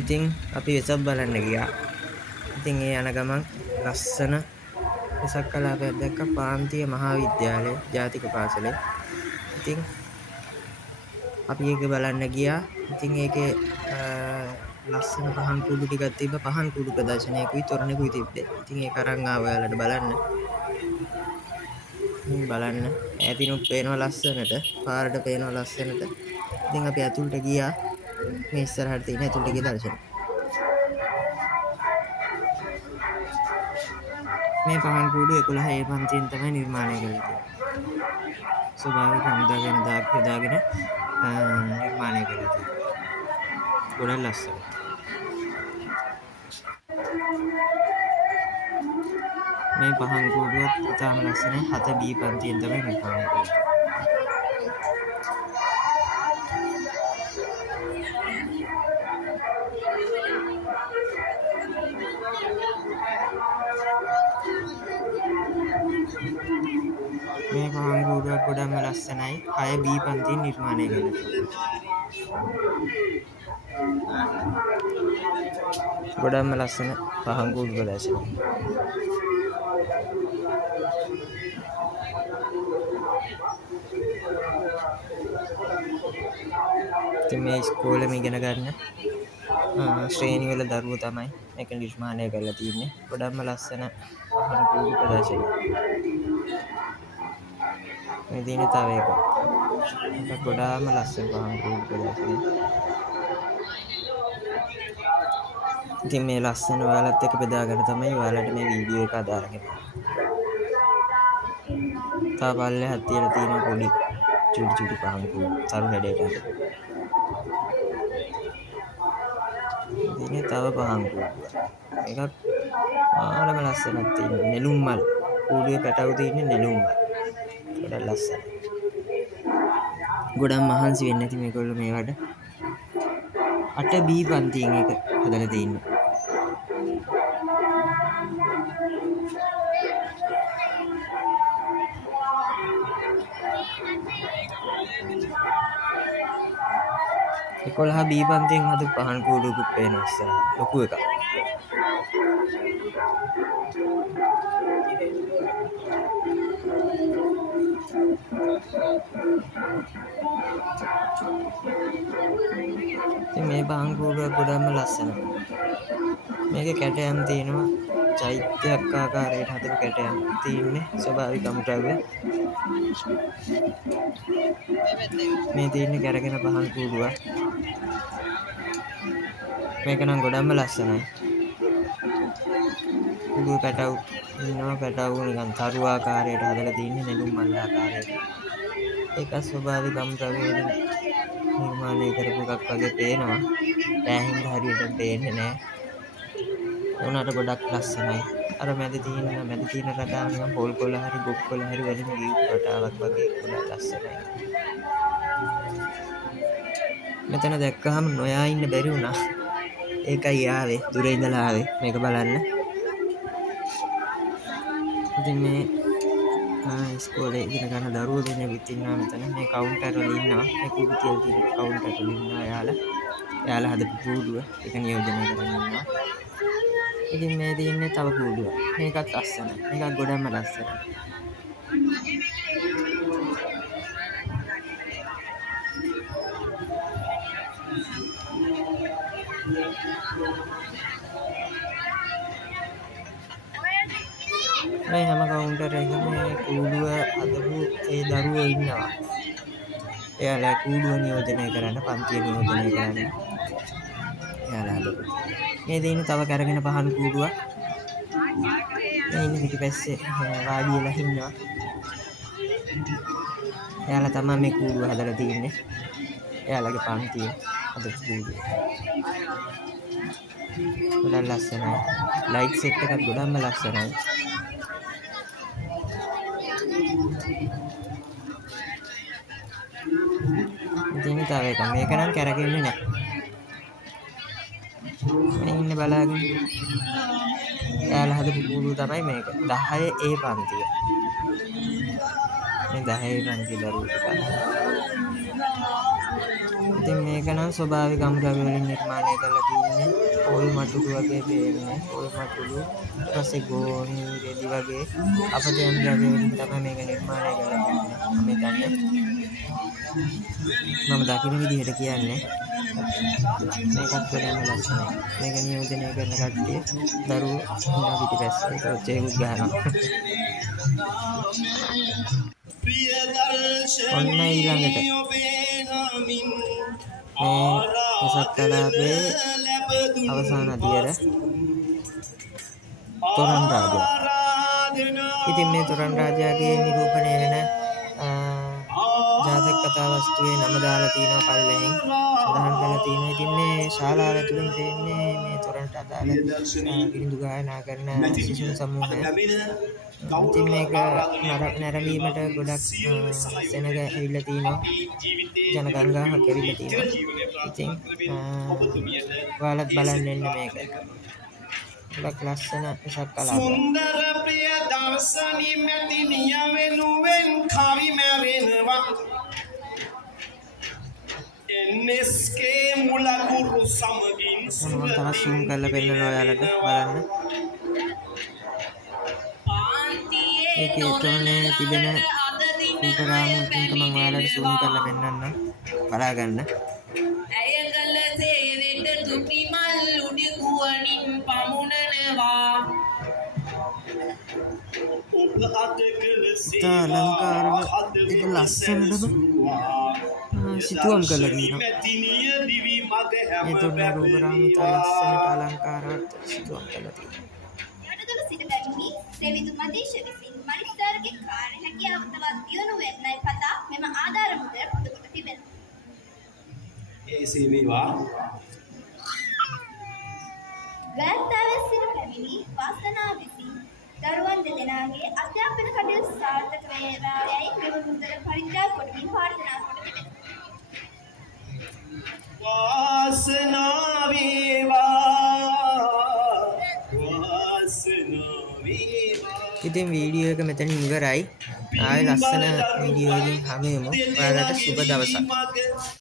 ඉතින් අපි වෙසක් බලන්න ගියා. ඉතින් ඒ යන ගමන් ලස්සන වෙසක් කලාපයක් දැක්කා පාන්තිය මහාවිද්‍යාලය ජාතික පාසලේ. ඉතින් අපි ඒක බලන්න ගියා. ඉතින් ඒකේ ලස්සන පහන් කුඩු ටිකක් තිබ්බ පහන් කුඩු ප්‍රදර්ශනයකුයි තොරණකුයි තිබ්බේ. ඉතින් ඒක අරන් ආවා ඔයාලට බලන්න. බලන්න ඈතිනුත් පේනවා ලස්සනට පාරට පේනවා ලස්සනට. ඉතින් අපි ඇතුළට ගියා. මේ ඉස්සරහට තියෙන ඇතුළට ගිය දර්ශන. මේ පහන් කුඩු 11 පන්තියෙන් තමයි නිර්මාණය කරලා තියෙන්නේ. ස්වභාවික අමුද්‍රව්‍යන දාගෙන නිර්මාණය කරලා තියෙන්නේ. ගොඩක් ලස්සනයි. මේ පහන් කුඩුවත් ඉතාම ලස්සනයි. 7B පන්තියෙන් තමයි නිර්මාණය කරලා මේ පහන් කුඩුවක් ගොඩක්ම ලස්සනයි. 6B පන්තියෙන් නිර්මාණය කරලා තියෙනවා. ගොඩක්ම ලස්සන පහන් කුඩු ප්‍රදර්ශනය. ඉතින් මේ ඉස්කෝලේම ඉගෙන ගන්න ශ්‍රේණි වල දරුවෝ තමයි මේක නිර්මාණය කරලා තියෙන්නේ. ගොඩක්ම ලස්සන පහන් කුඩු ප්‍රදර්ශනය. මේ දිනේ තව එකක්. ඒක ගොඩාම ලස්සන පහන් කුඩු ප්‍රදර්ශනය. ඉතින් මේ ලස්සන ඔයාලත් එක්ක බෙදාගෙන තමයි ඔයාලට මේ වීඩියෝ එක අදාරගෙන. තව පල්ලෙහාත් තියලා තියෙන පොඩි චුටි පහන් කුඩු තරු හැඩයට. ඉතින් තව පහන් කුඩු. එකක් ආරම ලස්සනක් තියෙන නෙළුම් මල්. කුඩුවේ පැටව තියෙන්නේ නෙළුම් මල්. ගොඩක් ලස්සනයි. ගොඩක් මහන්සි වෙන්නේ නැති මේගොල්ලෝ මේවට 8B පන්තියෙන් එක හදලා තියෙන්නේ. එකොළහ B පන්තියෙන් හදපු පහන් කුඩුවකුත් පේනවා ඉස්සරහ. ලොකු එකක්. ඉතින් මේ පහන් කුඩුවක් ගොඩක්ම ලස්සනයි. මේකේ කැටයම් තියෙනවා. චෛත්‍යයක් ආකාරයට හදපු කැටයම් තියෙන්නේ. ස්වභාවික අමුද්‍රව්‍ය. මේ තියෙන්නේ කැරගෙන පහන් කුඩුවක්. මේක නම් ගොඩක්ම ලස්සනයි. කුඩුව පැටව ඉන්නවා. පැටව නිකන් තරු ආකාරයට හදලා තියෙන්නේ නෙළුම් මල් ආකාරයට. ඒක ස්වභාවික අමුද්‍රව්‍ය වලින් නිර්මාණය කරපු එකක් වගේ පේනවා. ඈහින්ද හරියට පේන්නේ නැහැ. උනාට ගොඩක් ලස්සනයි. අර මැද තියෙන රටාව නිකන් පොල් කොළ හරි ගොක් කොළ හරි වලින් ගියු රටාවක් වගේ ගොඩක් ලස්සනයි. මෙතන දැක්කහම නොයා ඉන්න බැරි වුණා. ඒකයි ආවේ දුරේ ඉඳලා ආවේ මේක බලන්න. ඉතින් මේ ඉස්කෝලේ ඉගෙන ගන්න දරුවෝ දෙනෙක් ඉන්නවා මෙතන. මේ කවුන්ටර් වල ඉන්නවා. මේ කුඩු තියලා තියෙන කවුන්ටර් වල ඉන්නවා යාලා හදපු කුඩුව ඒක නියෝජනය කරගෙන ඉන්නවා. ඉතින් මේ තියෙන්නේ තව කුඩුවක්. මේකත් ලස්සනයි. මේකත් ගොඩක්ම ලස්සනයි. මේ හැම කවුන්ටර් එකකම මේ කුඩුව හදපු ඒ දරුවෝ ඉන්නවා. එයාලා කුඩුව නියෝජනය කරන්න, පන්තිය නියෝජනය කරන්න. එයාලා හදපු. මේ තියෙන තව කරගෙන පහන් කුඩුවක්. මේ ඉන්නේ පිටිපස්සේ වාඩි වෙලා ඉන්නවා. එයාලා තමයි මේ කුඩුව හදලා තියෙන්නේ. එයාලගේ පන්තිය හදපු කුඩුව. ගොඩක් ලස්සනයි. ලයිට් සෙට් එකක් ගොඩක්ම ලස්සනයි. ඉතින් තව එකක්. මේක නම් කරගෙන්නේ නැහැ. මේ ඉන්නේ බලාගෙන. එයාලා හදපු කුඩුව තමයි මේක. 10A පන්තිය. මේ 10A පන්තිය දරුවෝ ටික. ඉතින් මේක නම් ස්වභාවික අමුද්‍රව්‍ය වලින් නිර්මාණය කරලා තියෙන්නේ. පොල් මටුළු වගේ පේන්නේ. පොල් මටුළු ඊට පස්සේ ගෝනි රෙදි වගේ අපතේ ද්‍රව්‍ය වලින් තමයි මේක නිර්මාණය කරලා තියෙන්නේ. මම හිතන්නේ මම දකින විදිහට කියන්නේ මේකත් වෙනම ලක්ෂණයි. මේක නියෝජනය කරන කට්ටිය දරුවෝ ඉන්න පිටිපස්සේ ප්‍රොජෙක්ට් ගහනවා. ඔන්න ඊළඟට මේ වෙසක් කලාපයේ අවසාන අදියර තොරන් රාජා. ඉතින් මේ තොරන් රාජාගේ නිරූපණය වෙන ජාතක කතා වස්තුවේ නම දාලා තියෙනවා පල්ලෙහින් සඳහන් කරලා තියෙනවා. ඉතින් මේ ශාලාව ඇතුළෙන් තියෙන්නේ මේ තොරන්ට අදාළ බිරිඳු ගායනා කරන සිසුන් සමූහය. ඉතින් මේක නැරඹීමට ගොඩක් සෙනග ඇවිල්ලා තියෙනවා. ජනගංගාවක් ඇවිල්ලා තියෙනවා. ඉතින් ඔයාලත් බලන්න එන්න මේක. ගොඩක් ලස්සන වෙසක් කලාපයක්. සුන්දර ප්‍රිය දර්ශනී මැතිනිය වෙනුවෙන් කවි මැවෙනවා. NSK මුලකුරු සමගින් මම තවත් zoom කරලා පෙන්නනවා ඔයාලට බලන්න. ඒකේ තොරණේ තිබෙන රූපරාමයකින් මම ඔයාලට zoom කරලා පෙන්නන්නම්. බලා ගන්න. ඇයකල සේවෙට තුටි මල් උඩි කුවණින් පමුණනවා. ඔබ අදකල අලංකාරව ඒක ලස්සනටම සිතුවම් කරලා තියෙනවා. මැතිනිය දිවි මග හැම ඒ තොරණ රූපරාමය ලස්සනට අලංකාරවත් සිතුවම් කරලා තියෙනවා. යටතොල සිට පැමිණි සෙවිඳු මදේශ විසින් මරිස්තරගේ කාර්ය හැකියාව තවත් දියුණු වෙන්නයි පතා මෙම ආධාර මුද්‍ර පුද කොට තිබෙනවා. එසේ වේවා. වැත්තාවේ සිට පැමිණි වාසනා විසින් දරුවන් දෙදෙනාගේ අධ්‍යාපන කටයුතු සාර්ථක වේවායයි මෙම මුද්‍ර පරිත්‍යාග කොටමින් ප්‍රාර්ථනා කොට තිබෙනවා. වාසනා වේවා වාසනා වේවා. ඉතින් වීඩියෝ එක මෙතනින් ඉවරයි. ආයෙ ලස්සන වීඩියෝ එකකින් හමු වෙමු. ඔයාලට සුබ දවසක්.